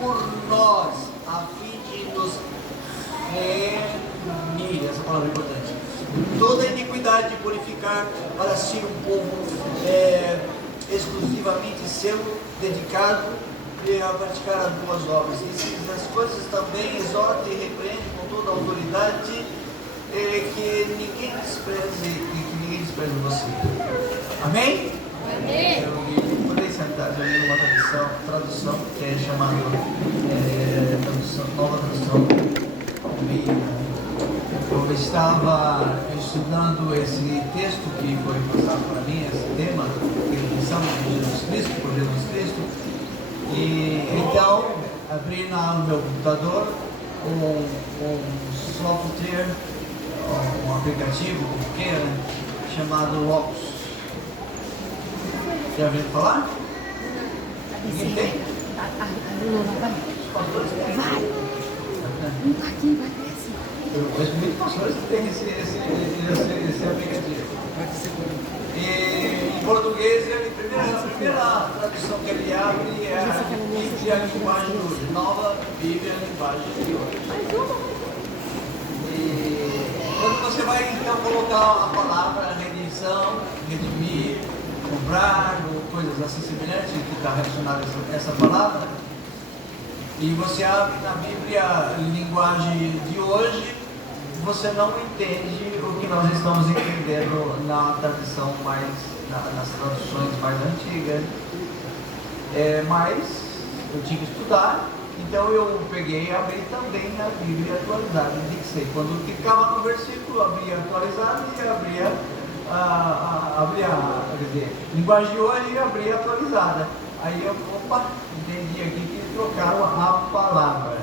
por nós, a fim de nos remir, essa palavra é importante, toda iniquidade, purificar para si um povo exclusivamente seu, dedicado a praticar as boas obras. E as coisas também exorta e repreende com toda a autoridade, que ninguém despreze você. Amém? Amém. Eu podei sentar, eu li uma tradução que é chamada nova tradução. Eu estava estudando esse texto que foi passado para mim, esse tema, redenção de Jesus Cristo, por Jesus Cristo. E então, abri no meu computador um software, um aplicativo, chamado Logos. Já ouviu falar? Ninguém tem? Os pastores têm. Vai! Aqui, vai descer. Eu conheço muitos pastores que têm esse aplicativo. E em português, a primeira tradução que ele abre é a Bíblia Linguagem de hoje. Nova Bíblia Linguagem de hoje. E quando você vai então colocar a palavra redenção, redimir, comprar, ou coisas assim semelhantes que está relacionada a essa palavra, e você abre na Bíblia Linguagem de hoje, você não entende o que nós estamos entendendo na tradição nas traduções mais antigas. Mas eu tinha que estudar, então eu peguei e abri também a Bíblia atualizada. Quando clicava no versículo, abria atualizada e abria, quer dizer, linguagem de hoje e abria atualizada. Aí eu, entendi aqui que trocaram a palavra.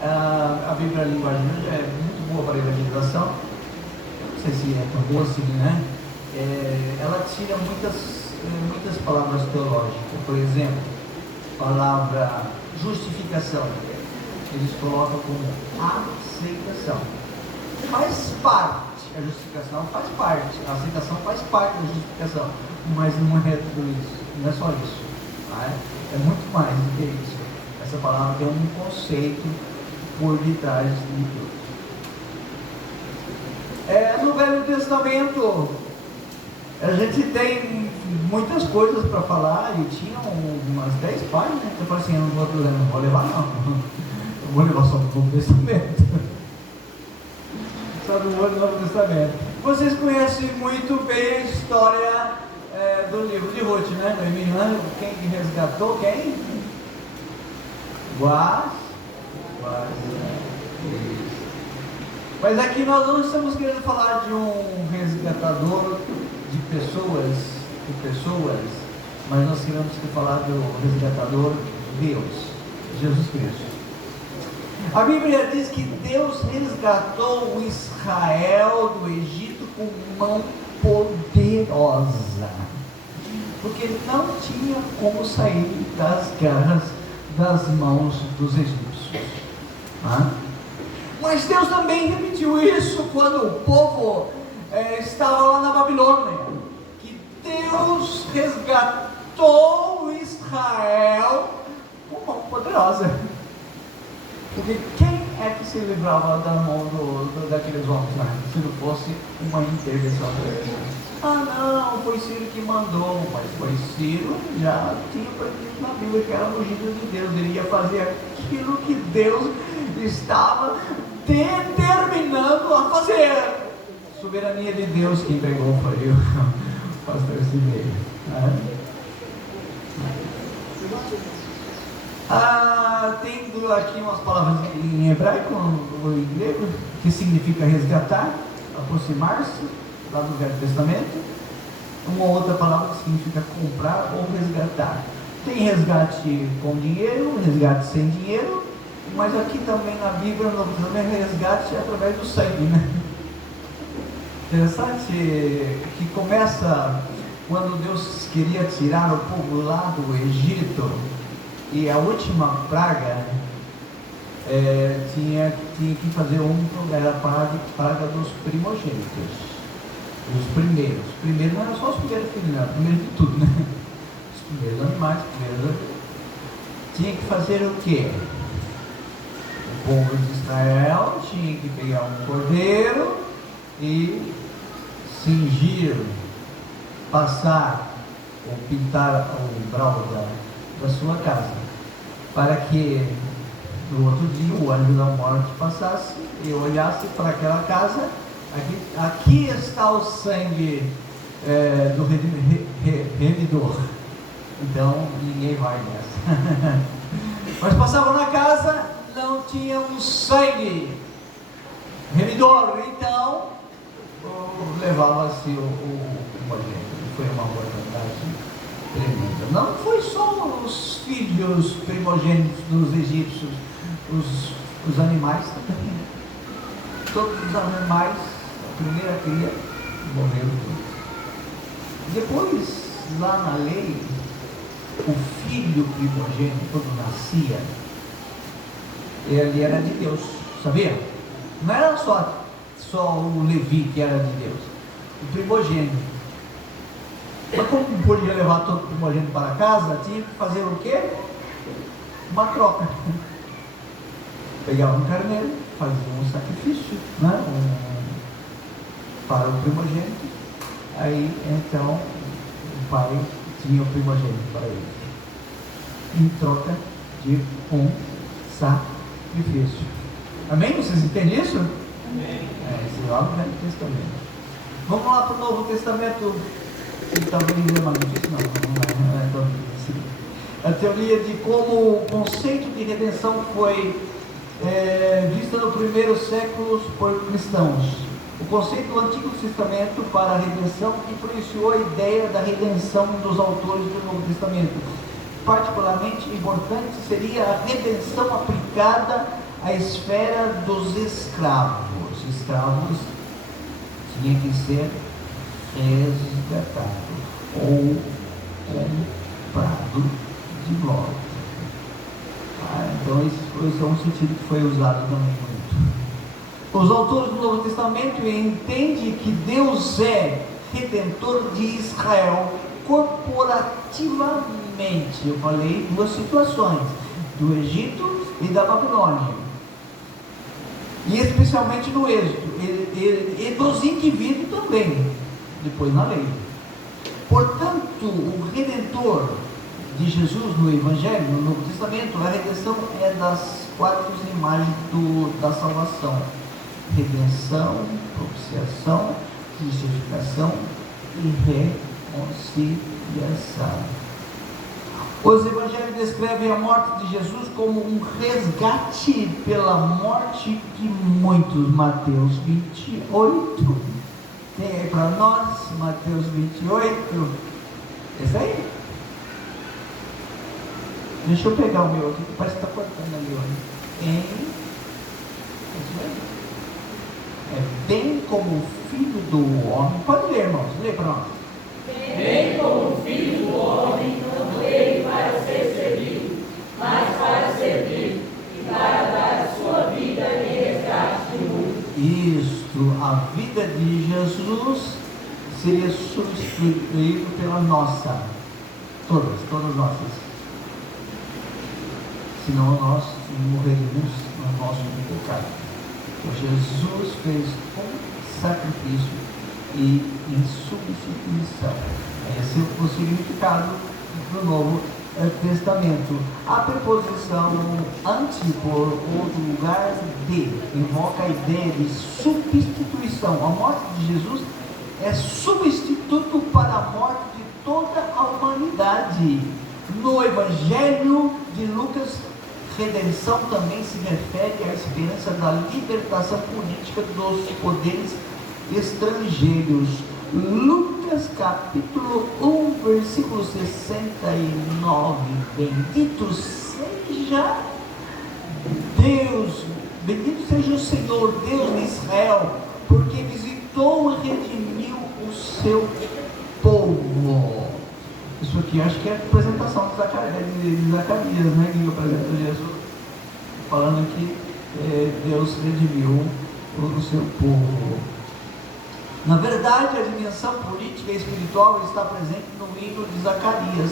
A Bíblia Linguagem de hoje é muito boa para a evangelização. Não sei se é tão boa assim, né? Ela tira muitas palavras teológicas. Por exemplo, palavra justificação. Eles colocam como aceitação. Faz parte. A justificação faz parte. A aceitação faz parte da justificação. Mas não é tudo isso. Não é só isso. É muito mais do que isso. Essa palavra tem um conceito por detrás de tudo. No Velho Testamento, a gente tem muitas coisas para falar, e tinha umas 10 páginas, né? Eu falei assim, eu não vou levar não, eu vou levar só o Novo Testamento. Só do Novo Testamento. Vocês conhecem muito bem a história do livro de Ruth, né? Quem resgatou quem? Mas aqui nós não estamos querendo falar de um resgatador de pessoas, mas nós queremos falar do resgatador Deus, Jesus Cristo. A Bíblia diz que Deus resgatou o Israel do Egito com mão poderosa, porque não tinha como sair das garras das mãos dos egípcios. Mas Deus também repetiu isso quando o povo estava lá na Babilônia, que Deus resgatou Israel com mão poderosa. Porque quem é que se livrava da mão daqueles homens lá, se não fosse uma intervenção de Deus? Não, foi Ciro que mandou, mas foi Ciro, já tinha previsto na Bíblia que era ungido de Deus, ele ia fazer aquilo que Deus estava determinando a fazer. Soberania de Deus, quem pegou foi o pastor Silveira. Tem aqui umas palavras em hebraico ou em grego que significa resgatar, aproximar-se, lá do Velho Testamento. Uma outra palavra que significa comprar ou resgatar. Tem resgate com dinheiro, resgate sem dinheiro, mas aqui também na Bíblia, no Novo Testamento, resgate através do sangue, né? Interessante que começa quando Deus queria tirar o povo lá do Egito, e a última praga tinha que fazer era a praga dos primogênitos, os primeiros. Primeiro não era só os primeiros filhos, não, primeiro de tudo, né? Os primeiros animais, tinha que fazer o quê? O povo de Israel tinha que pegar um cordeiro e cingir, passar ou pintar o umbral da sua casa, para que no outro dia o anjo da morte passasse e olhasse para aquela casa. Aqui está o sangue do remidor. Então ninguém vai nessa. Mas passavam na casa, não tinha um sangue remidor, então levava-se o primogênito. Foi uma oportunidade tremenda. Não foi só os filhos primogênitos dos egípcios, os animais também. Todos os animais, a primeira cria, morreram todos. Depois, lá na lei, o filho primogênito, quando nascia, ele era de Deus, sabia? Não era só o Levi que era de Deus, o primogênito. Mas como podia levar todo o primogênito para casa, tinha que fazer o quê? Uma troca. Pegava um carneiro, fazia um sacrifício, né? Para o primogênito. Aí então o pai tinha o primogênito para ele, em troca de um sacrifício. Amém? Vocês entendem isso? Amém. Esse é lá no Velho Testamento. Vamos lá para o Novo Testamento. Talvez eu não disse, não. A teoria de como o conceito de redenção foi vista no primeiro século por cristãos. O conceito do Antigo Testamento para a redenção influenciou a ideia da redenção dos autores do Novo Testamento. Particularmente importante seria a redenção aplicada à esfera dos escravos. Escravos tinham que ser resgatado ou comprado de volta. Então esse é um sentido que foi usado também muito. Os autores do Novo Testamento entendem que Deus é redentor de Israel corporativamente. Eu falei duas situações, do Egito e da Babilônia, e especialmente do Êxodo, e dos indivíduos também, depois na lei. Portanto, o Redentor de Jesus no Evangelho, no Novo Testamento, a redenção é das quatro imagens da salvação: redenção, propiciação, justificação e reconciliação. Os evangelhos descrevem a morte de Jesus como um resgate pela morte de muitos. Mateus 28. Tem aí para nós, Mateus 28. Esse aí? Deixa eu pegar o meu aqui, que parece que está cortando ali, olha. É bem como o Filho do Homem. Pode ler, irmãos, lê para nós. Bem como o Filho do Homem não veio para ser servido, mas para servir e para dar a sua vida em resgate de muitos. Isto, a vida de Jesus seria substituída pela nossa, todas nossas. Senão nós morreríamos no nosso pecado. Então Jesus fez um sacrifício e em substituição. Esse é o significado do Novo Testamento. A preposição anti, por outro lugar de, invoca a ideia de substituição. A morte de Jesus é substituto para a morte de toda a humanidade. No Evangelho de Lucas, redenção também se refere à esperança da libertação política dos poderes estrangeiros. Lucas capítulo 1, versículo 69. Bendito seja Deus, bendito seja o Senhor Deus de Israel, porque visitou e redimiu o seu povo. Isso aqui acho que é a apresentação de Zacarias, né? Que apresentou Jesus, falando que Deus redimiu o seu povo. Na verdade, a dimensão política e espiritual está presente no hino de Zacarias.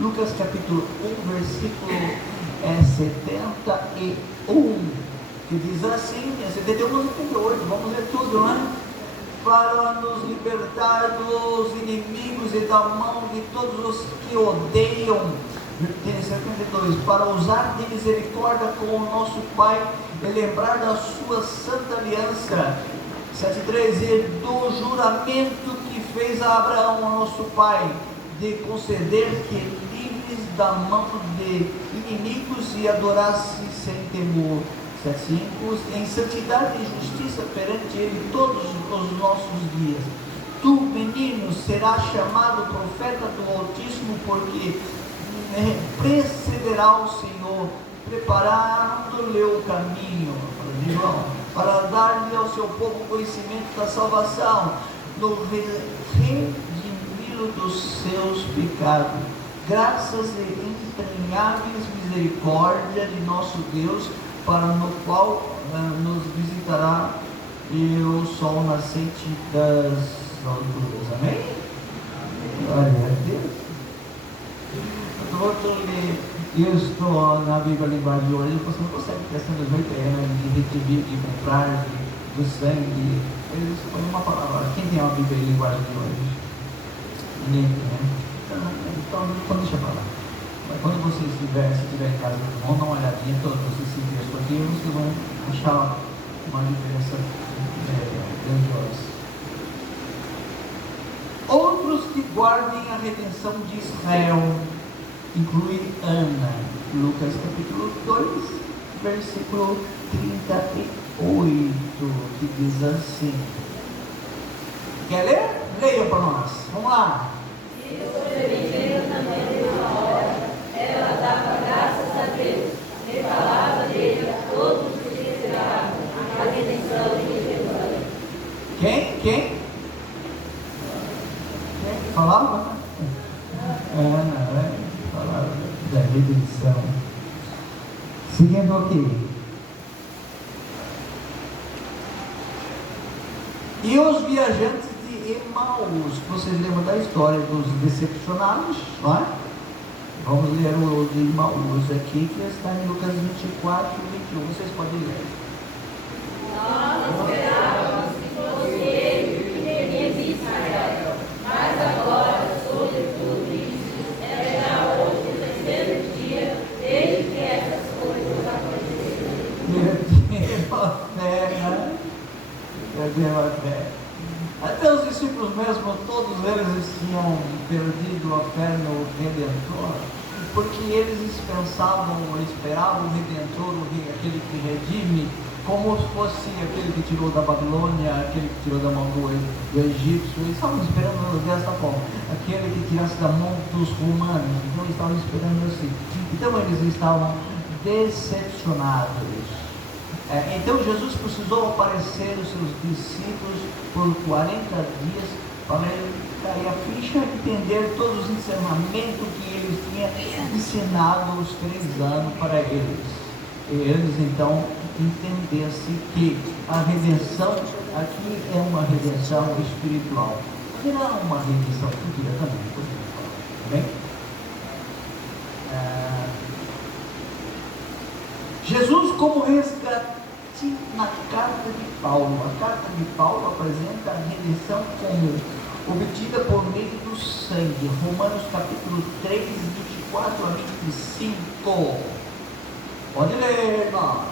Lucas capítulo 1, versículo 71, que diz assim, 71 e 78, vamos ler tudo, né? Para nos libertar dos inimigos e da mão de todos os que odeiam. 72, para usar de misericórdia com o nosso Pai e lembrar da sua santa aliança. 73, e do juramento que fez a Abraão, nosso pai, de conceder que livres da mão de inimigos e adorasse sem temor. 75, em santidade e justiça perante ele todos os nossos dias. Tu, menino, serás chamado profeta do Altíssimo, porque precederá o Senhor, preparando-lhe o caminho, para dar-lhe ao seu povo conhecimento da salvação, no redimi-lo dos seus pecados, graças e entranháveis misericórdia de nosso Deus, para no qual nos visitará e o sol nascente das alturas. Amém? Glória a Deus. Eu estou na Bíblia linguagem de hoje, você não consegue questão dos 80, de retribuir, de comprar, do sangue. Eles põem uma palavra. Quem tem uma Bíblia em linguagem de hoje? Ninguém tem, né? Então deixa pra lá. Mas quando você estiver em casa, vão dar uma olhadinha, todos vocês se interessam aqui, vocês vão achar uma diferença grandiosa. Outros que guardem a redenção de Israel, inclui Ana, Lucas capítulo 2, versículo 38, que diz assim. Quer ler? Leiam para nós. Vamos lá. E sobreviveram também de uma hora, ela dava graças a Deus, e falava dele a todos os que esperavam a redenção de Jerusalém. Quem falava? Ana, falava da redenção. Seguindo aqui. E os viajantes de Emaús, vocês lembram da história dos decepcionados, não é? Vamos ler o de Emaús aqui, que está em Lucas 24 e 21, vocês podem ler. Nós esperávamos que fosse ele que teria de Israel, mas agora, sobretudo isso, é já hoje o terceiro dia desde que essas coisas aconteceram. Perdeu a fé. Até os discípulos mesmo, todos eles tinham perdido a fé no Redentor, porque eles pensavam, esperavam o Redentor, aquele que redime, como se fosse aquele que tirou da Babilônia, aquele que tirou da mão do Egito. Eles estavam esperando dessa forma, aquele que tirasse da mão dos romanos. Então eles estavam esperando assim. Então eles estavam decepcionados. Então Jesus precisou aparecer aos seus discípulos por 40 dias para ele cair a ficha e entender todos os ensinamentos que eles tinham ensinado os 3 anos para eles. E eles então entendessem que a redenção aqui é uma redenção espiritual. Será uma redenção futura também, podemos falar. Bem? Jesus como resgate na carta de Paulo. A carta de Paulo apresenta a redenção como obtida por meio do sangue. Romanos capítulo 3, 24 a 25. Pode ler, irmão.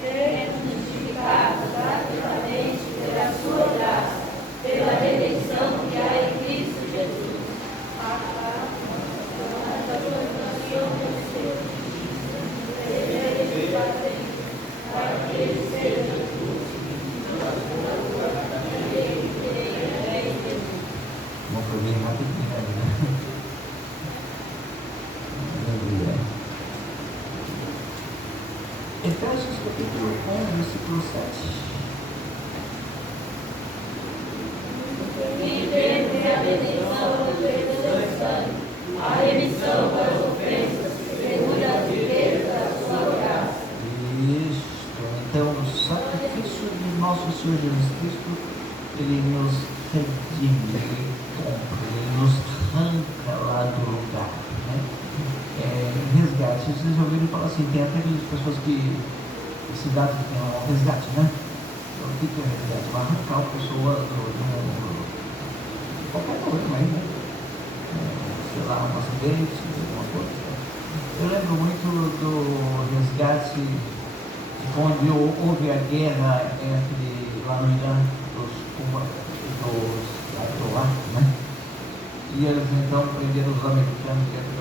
Sermos justificados gratuitamente pela sua graça, pela redenção que há em Cristo Jesus. Vamos fazer rapidinho ali, né? Efésios capítulo 1, versículo 7. E temos a redenção do seu sangue, a remissão das ofensas, segundo as riquezas da sua graça. Isto, então, o sacrifício de nosso Senhor Jesus Cristo, ele nos redime, ele compra, ele nos arranca lá do lugar, né? Resgate. resgate. Vocês já ouviram falar assim, tem até aquelas pessoas que cidade que tem um resgate, né? Então, o que é resgate? Vai arrancar a pessoa do qualquer problema aí, né? Sei lá, um acidente, alguma coisa. Eu lembro muito do resgate onde houve a guerra entre, lá no Irã, dos Ayatollah, né? E eles então prenderam os americanos dentro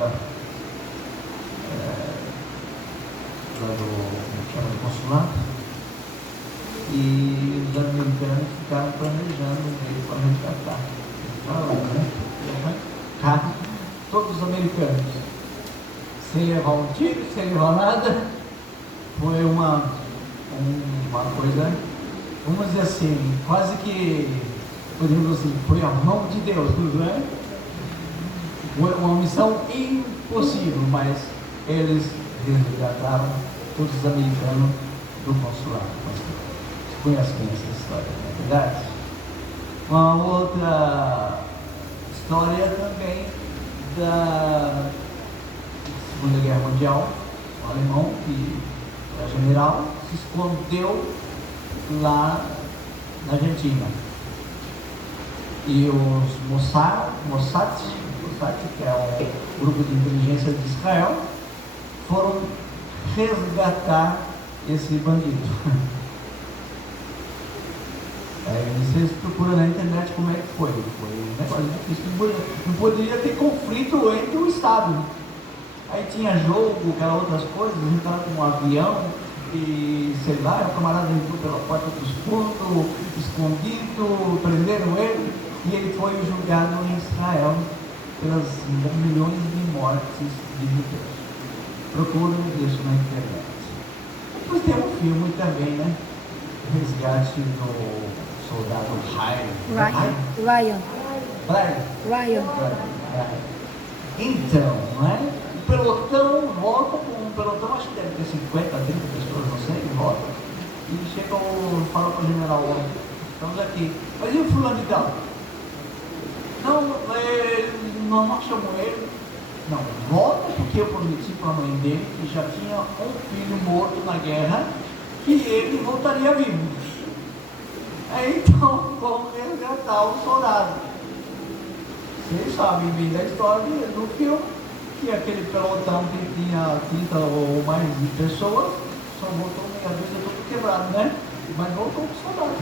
do consulado, e os americanos ficaram planejando um meio para resgatar. Arrancar todos os americanos, sem levar um tiro, sem levar nada. Foi uma coisa, vamos dizer assim, quase que, podemos assim, foi a mão de Deus, né? Foi uma missão impossível, mas eles resgataram todos os americanos do consulado. Você conhece bem essa história, não é verdade? Uma outra história também da Segunda Guerra Mundial, um alemão que era general, se escondeu lá na Argentina. E os Mossad, que é o grupo de inteligência de Israel, foram resgatar esse bandido. Vocês procuram na internet como é que foi. Foi um negócio difícil. Não poderia ter conflito entre o Estado. Aí tinha jogo, aquelas outras coisas, a gente estava com um avião e, sei lá, o camarada entrou pela porta dos fundos, escondido, prenderam ele e ele foi julgado em Israel pelas milhões de mortes de judeus. Procurem isso na internet. Depois tem um filme também, né? Resgate do soldado Ryan. Ryan. Então, né? O pelotão volta com um pelotão, acho que deve ter 50, 30 pessoas, não sei, volta. E chega fala para o general, estamos aqui. Mas e o fulano de tal? Não chamou ele. Não, volta porque eu prometi para a mãe dele que já tinha um filho morto na guerra, que ele voltaria vivo. Aí então vamos resgatar o soldado. Vocês sabem bem da história do filme, que aquele pelotão que tinha 30 ou mais de pessoas, só voltou meia dúzia, todo quebrado, né? Mas voltou com o soldado.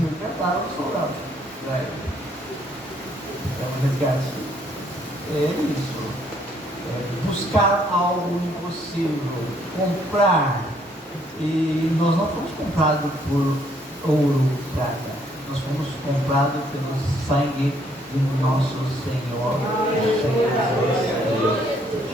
Resgataram o soldado. Então, resgate é isso. Buscar algo impossível, comprar. E nós não fomos comprados por ouro, prata. Nós fomos comprados pelo sangue de nosso Senhor Jesus.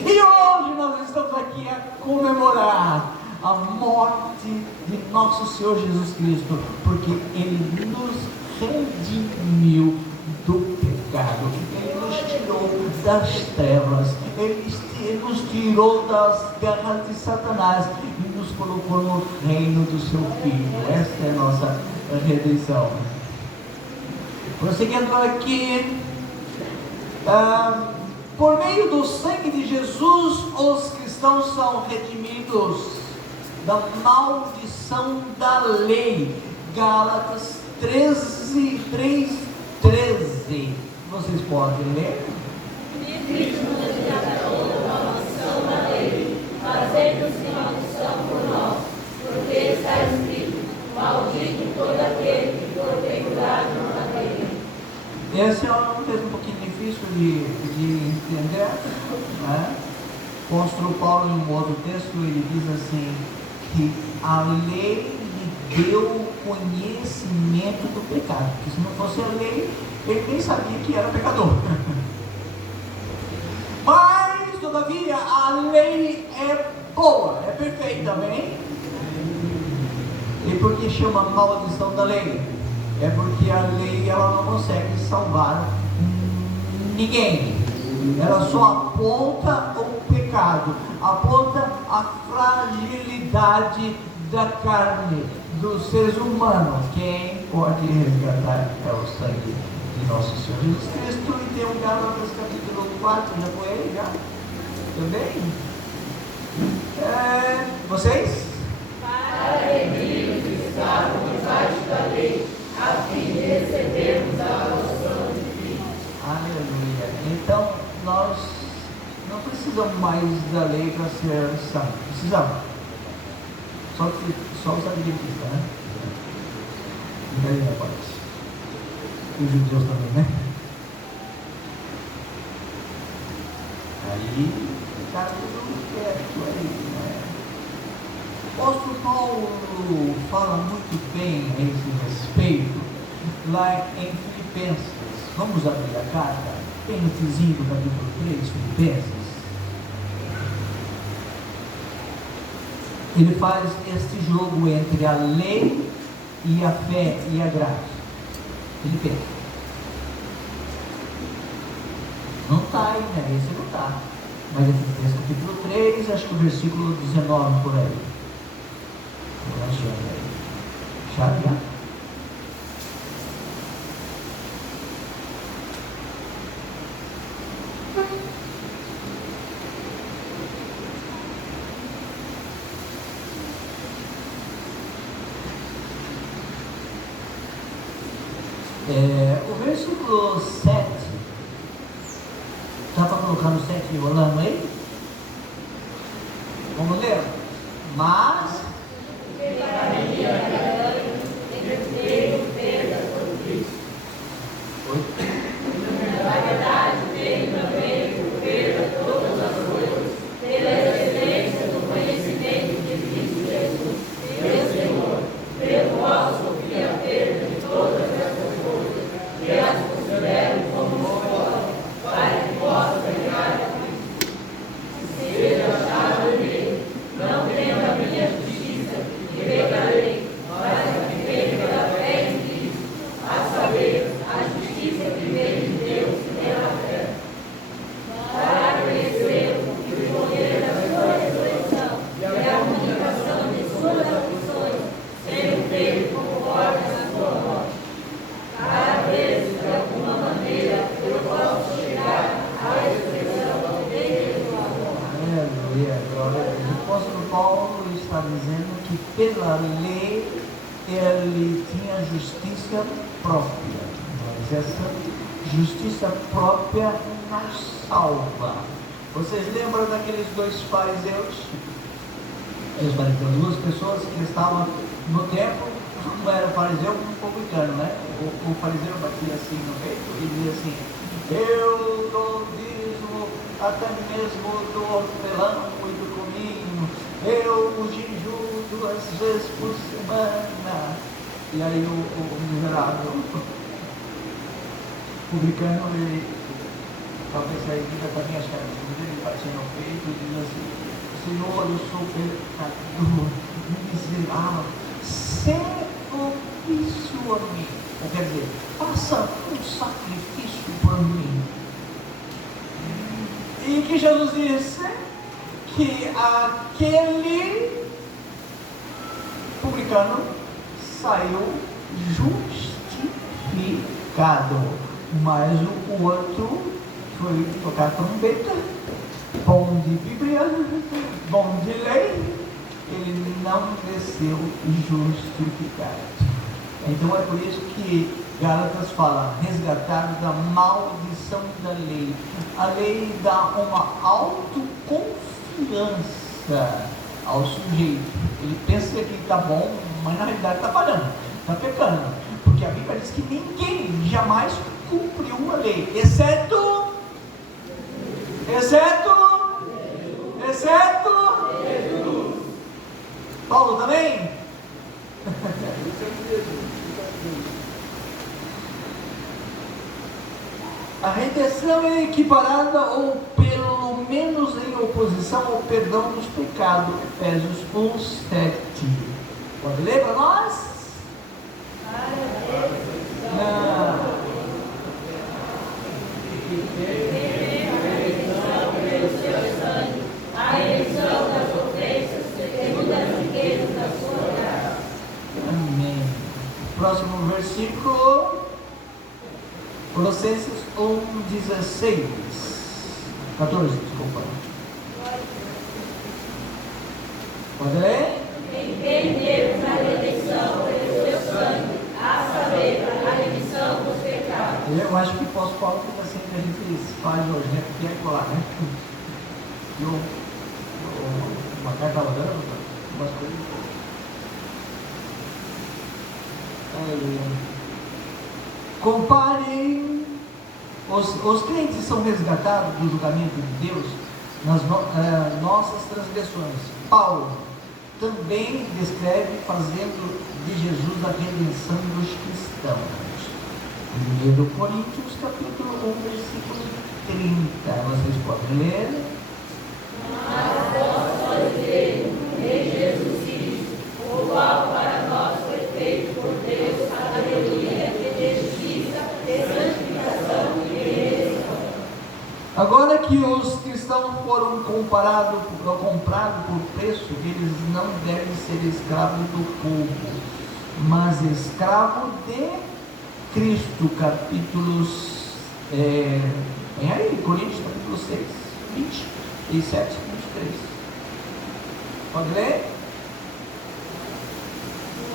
E hoje nós estamos aqui a comemorar a morte de nosso Senhor Jesus Cristo, porque Ele nos redimiu do pecado, Ele nos tirou das trevas, Ele nos tirou das garras de Satanás e nos colocou no reino do seu Filho. Esta é a nossa redenção. Prosseguindo aqui, por meio do sangue de Jesus, os cristãos são redimidos da maldição da lei. Gálatas 13. Vocês podem ler? Cristo nos resgatou da maldição da lei, fazendo-se maldição por nós, porque está escrito: maldito todo aquele que for pendurado na lei. Esse é um texto um pouquinho difícil de entender, né? O apóstolo Paulo, em um outro texto, ele diz assim, que a lei lhe deu conhecimento do pecado, porque se não fosse a lei, ele nem sabia que era pecador. Mas, todavia, a lei é boa, é perfeita, amém? E por que chama maldição da lei? É porque a lei ela não consegue salvar ninguém. Ela só aponta o pecado, aponta a fragilidade da carne, dos seres humanos. Quem pode resgatar é o sangue de nosso Senhor Jesus Cristo. E tem um Gálatas capítulo 4, já foi aí, já? Também? Vocês? Para remir os que estavam debaixo da lei, a fim de recebermos a adoção de filhos. Aleluia. Então, nós não precisamos mais da lei para ser santos. Precisamos. Só os adventistas, né? E daí, rapaz? E os judeus também, né? Aí, está tudo certo aí, né? O apóstolo Paulo fala muito bem a esse respeito, lá em Filipenses. Vamos abrir a carta, bem no finzinho do capítulo 3, Filipenses. Ele faz este jogo entre a lei e a fé e a graça. Filipenses. Não está aí, né? Esse não está. Mas é Filipenses capítulo 3, acho que o versículo 19 por aí. Vou achar aí. Chave já? O versículo 7, dá para colocar no 7 rolando aí? Vamos ler? Mas Na verdade, tenho também perda todas as coisas, pela excelência do conhecimento de Cristo Jesus, meu Senhor, pelo qual sofri a perda de todas essas coisas, e as considero como escola, para que possa ganhar a Cristo. Seja achado nele, não tendo a minha justiça, que vem da lei, mas a que vem pela fé em Cristo, a saber, a justiça que vem de Deus pela fé. Para conhecer o poder da sua ressurreição e a comunicação de suas aflições, sendo feito conforme a sua morte, para ver se de alguma maneira eu posso chegar à ressurreição do meio do amor. aleluia, glória a Deus. O apóstolo Paulo está dizendo que pela lei ele tinha justiça própria, mas essa justiça própria não salva. Vocês lembram daqueles dois fariseus? Duas pessoas que estavam no templo, um era fariseu e um publicano, né? O fariseu batia assim no peito e dizia assim: eu dou dízimo até mesmo do hortelão e do cominho, eu jejuo 2 vezes por semana. E aí o miserável publicano, ele talvez a vida também, acho que era ele batia no peito e diz assim: Senhor, eu sou pecador, miserável, ser propício a mim. Ou quer dizer, faça um sacrifício por mim. E que Jesus disse que aquele publicano saiu justificado, mas o outro foi tocar trombeta, bom de Bíblia, bom de lei, ele não desceu justificado. Então é por isso que Gálatas fala, resgatados da maldição da lei. A lei dá uma autoconfiança ao sujeito. Ele pensa que está bom, mas na realidade está falhando, está pecando. Porque a Bíblia diz que ninguém jamais cumpriu a lei, exceto Paulo também? A redenção é equiparada ou pelo menos em oposição ao perdão dos pecados. Efésios 1:7. Pode ler para nós? Não. A remissão das ofensas, segundo as riquezas da sua graça. Amém. Próximo versículo, Colossenses 1:16. 14, desculpa. Eu acho que o apóstolo Paulo fica assim que a gente faz hoje, né? Porque é colar, né? Uma carta rodando, umas coisas. Comparem. Os crentes são resgatados do julgamento de Deus nas nossas transgressões. Paulo também descreve fazendo de Jesus a redenção dos cristãos. 1 Coríntios capítulo 1, versículo 30. Vocês podem ler. Mas vós sois dele, em Jesus Cristo, o qual para nós foi feito por Deus sabedoria de justiça, de santificação e de redenção. Agora que os cristãos foram comprados por preço, eles não devem ser escravos do povo, mas escravos de Cristo. Capítulos, vem aí, Coríntios capítulo 6, 27, 23. Pode ler?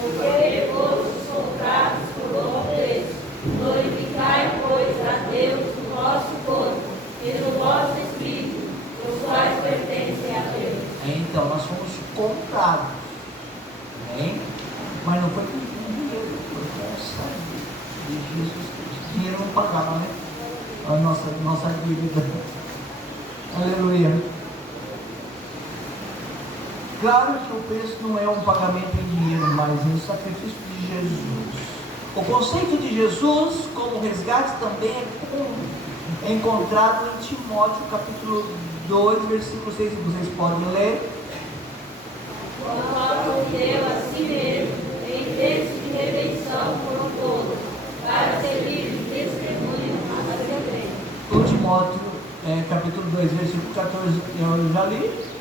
Porque vossos comprados por bom preço, glorificai, pois, a Deus no vosso corpo e no vosso espírito, os quais pertencem a Deus. Então, nós fomos comprados, amém? Mas não foi com dinheiro, foi com o sangue de Jesus Cristo. Dinheiro não pagava, né? A nossa dívida. Aleluia. Claro que o preço não é um pagamento em dinheiro, mas em sacrifício de Jesus. O conceito de Jesus como resgate também é encontrado em Timóteo capítulo 2, versículo 6. Vocês podem ler. O qual deu a si mesmo em preço de redenção por todos, para servir de testemunho a seu reino. O Timóteo, capítulo 2, versículo 14, eu já li.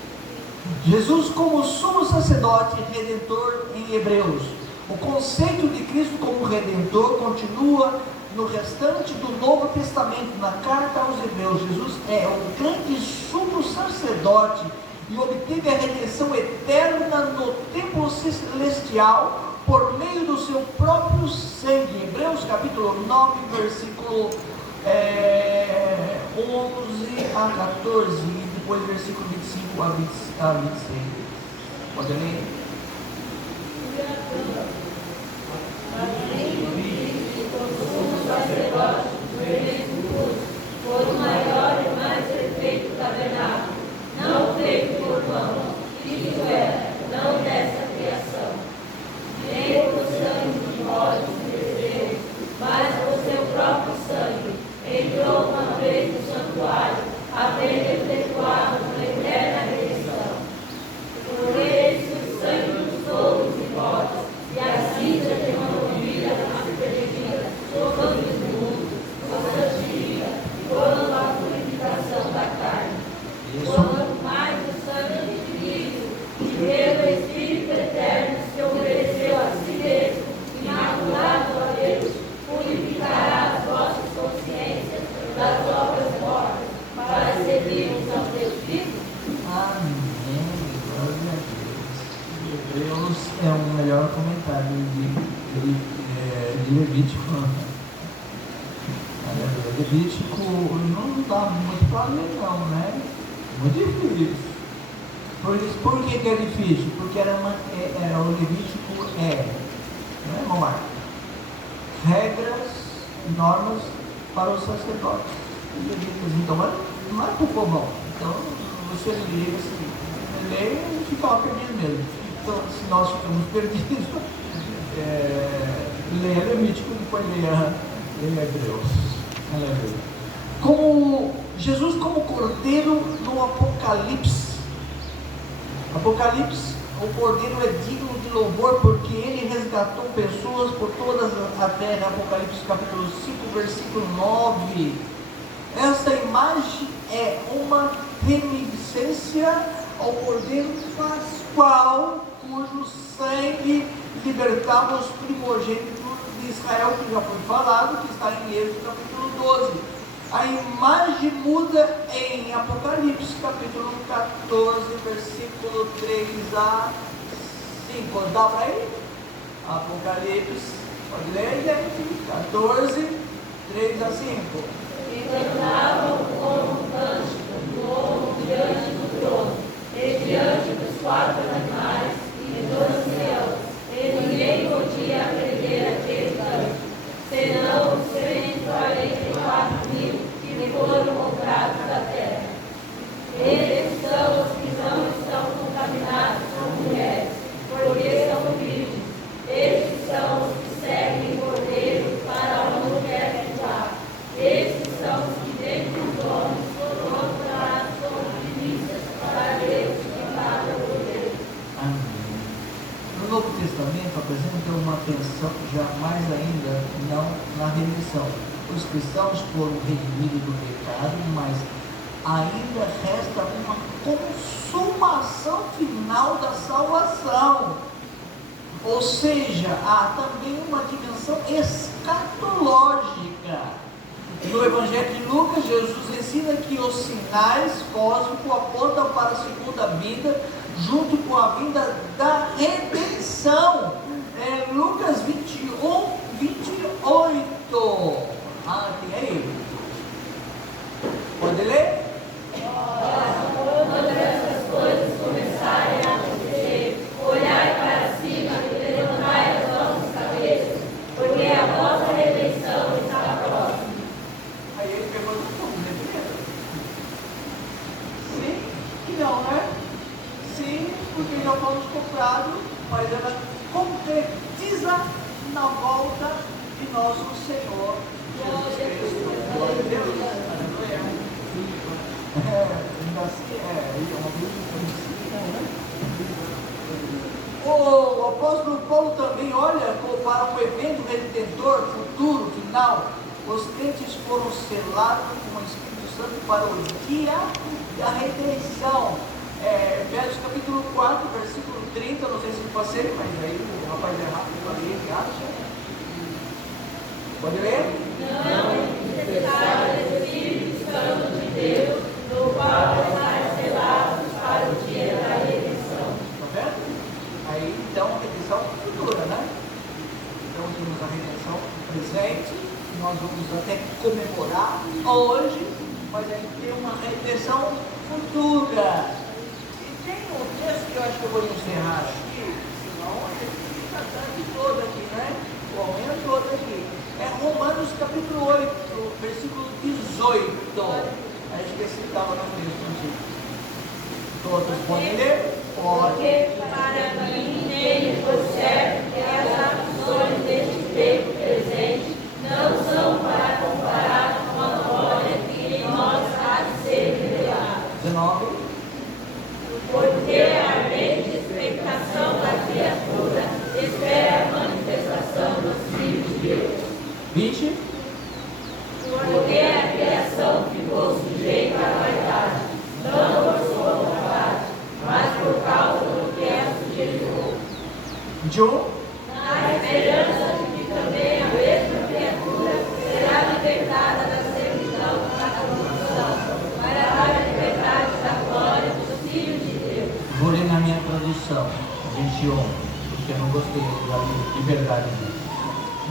Jesus como sumo sacerdote redentor em Hebreus. O conceito de Cristo como redentor continua no restante do Novo Testamento, na carta aos Hebreus. Jesus é o grande sumo sacerdote e obteve a redenção eterna no templo celestial por meio do seu próprio sangue. Hebreus capítulo 9, versículo 11 a 14, e depois versículo 25 a 26. Pode ler? Por o maior e mais perfeito tabernáculo, não feito por mão, isto é, não dessa criação, nem por sangue de mortos e desejos, mas por seu próprio sangue, entrou uma vez no santuário, havendo efetuado uma eterna redenção. Por esse o sangue dos touros e mortos, e a cinza de uma novilha aspergida, socando os mundos, o santifica, quando a purificação da carne. Quanto mais o sangue de Cristo, que pelo Espírito Eterno se ofereceu a si mesmo, imaculado a Deus, purificará as vossas consciências das obras mortas, para servirmos ao Deus vivo. Amém, glória a Deus. Hebreus é o melhor comentário de Levítico. Levítico não dá muito para ler não, né? Muito difícil. Por que é difícil? Porque o Levítico não é normal. Regras, normas para os sacerdotes. Então não é para o povão. Então você lê assim, lê e fica perdido mesmo. Então se nós ficamos perdidos, leia Levítico e depois leia Hebreus. Como Jesus como cordeiro no Apocalipse. O cordeiro é digno de louvor porque ele resgatou pessoas por toda a terra. Apocalipse capítulo 5, versículo 9. Esta imagem é uma reminiscência ao cordeiro pascual, cujo sangue libertava os primogênitos de Israel, que já foi falado, que está em Êxodo capítulo 12. A imagem muda em Apocalipse capítulo 14, versículo 3 a 5. Dá para ir? Apocalipse, pode ler, gente? 14, 3 a 5. E cantavam como um cântico novo diante do trono, e diante dos 4 animais e dos anciãos, e ninguém podia aprender aquele cântico, senão os 144.000 que foram comprados da terra. Eles são os que não estão contaminados com mulheres, porque são virgens. Estes são os que seguem o Cordeiro para onde quer que vá. Estes são os que dentre os homens foram procurados como primícias para Deus e para o Cordeiro. Amém. No Novo Testamento apresenta uma tensão jamais ainda não na remissão. Os cristãos foram redimidos do pecado, mas ainda resta uma consumação final da salvação. Ou seja, há também uma dimensão escatológica. No Evangelho de Lucas, Jesus ensina que os sinais cósmicos apontam para a segunda vinda, junto com a vinda da redenção. Lucas 21, 28. Tem aí? Pode ler? Quando essas coisas começarem a acontecer, olhai para cima e levantai as vossas cabeças, porque a vossa redenção está próxima. Aí ele pergunta primeiro. Sim e não, né? Sim, porque já fomos comprados, mas ela concretiza na volta de nosso Senhor Jesus Cristo. Glória a Deus. Aleluia. O apóstolo Paulo também olha para um evento redentor, futuro, final. Os crentes foram selados com o Espírito Santo para o dia da redenção. Efésios capítulo 4, versículo 30, não sei se passei, mas aí o rapaz é rápido para ler, que acha? Pode ler? Não é necessário o Espírito Santo de Deus, no qual estáis selados para o dia da redenção. Está vendo? Aí então a redenção futura, né? Então temos a redenção presente, nós vamos até comemorar hoje, mas aí tem uma redenção futura. E tem um texto que eu acho que eu vou encerrar aqui, senão a gente fica a tarde toda aqui, né? O amanhã todo aqui. É Romanos capítulo 8, versículo 18. Acho que esse estava no texto antigo. Todos podem ler? Pode. Porque para mim tenho por certo que as aflições deste tempo presente não são para comparar com a glória que em nós há de ser revelada. 19. Porque a ardente expectação da criatura espera a manifestação dos filhos de Deus. 20. Porque a criação ficou sujeita à vaidade, não por sua vontade, mas por causa do que a sujeitou. 21. Na esperança de que também a mesma criatura será libertada da servidão à corrupção, para dar a liberdade da glória dos filhos de Deus. Vou ler na minha tradução, 21, porque eu não gostei da liberdade dele.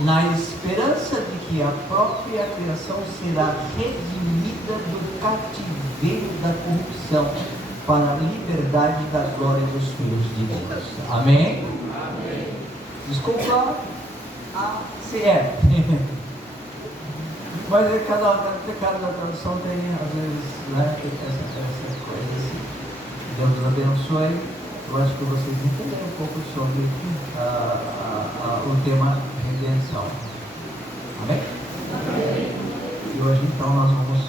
Na esperança de que a própria criação será redimida do cativeiro da corrupção para a liberdade da glória dos filhos de Deus. Amém? Amém. Desculpa a CF. Mas cada tradução tem, às vezes, né, essa coisa assim. Deus nos abençoe. Eu acho que vocês entenderam um pouco sobre o tema redenção. Amém? Amém? E hoje então nós vamos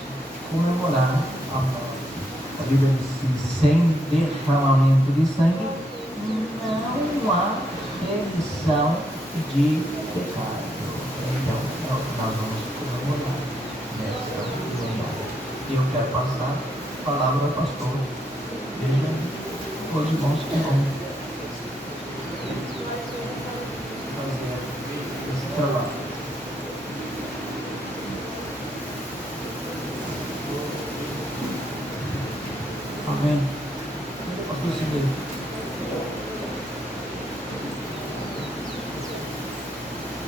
comemorar a Bíblia diz: sem derramamento de sangue não há remissão de pecado. Então nós vamos comemorar nessa manhã. E eu quero passar a palavra ao pastor. Veja os irmãos que vão fazer esse trabalho. Amém. Pastor Silveira.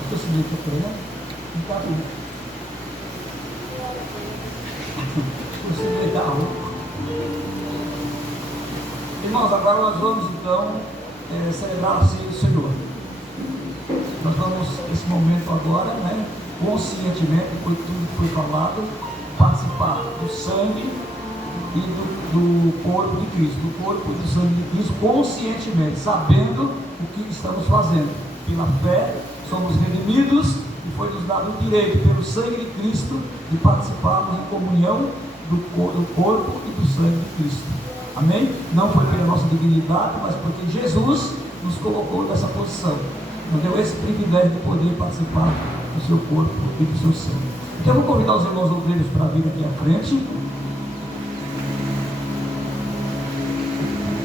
Pastor Silveira, está por aí? Não está por aí. legal. Irmãos, agora nós vamos então celebrar a ceia do Senhor. Nós vamos, nesse momento agora, né, conscientemente, depois de tudo que foi falado, participar do sangue e do corpo de Cristo, do corpo e do sangue de Cristo, conscientemente, sabendo o que estamos fazendo. Pela fé, somos redimidos e foi nos dado o direito, pelo sangue de Cristo, de participarmos em comunhão do corpo e do sangue de Cristo. Amém? Não foi pela nossa dignidade, mas porque Jesus nos colocou nessa posição, nos deu esse privilégio de poder participar do seu corpo e do seu sangue. Então eu vou convidar os irmãos obreiros para vir aqui à frente.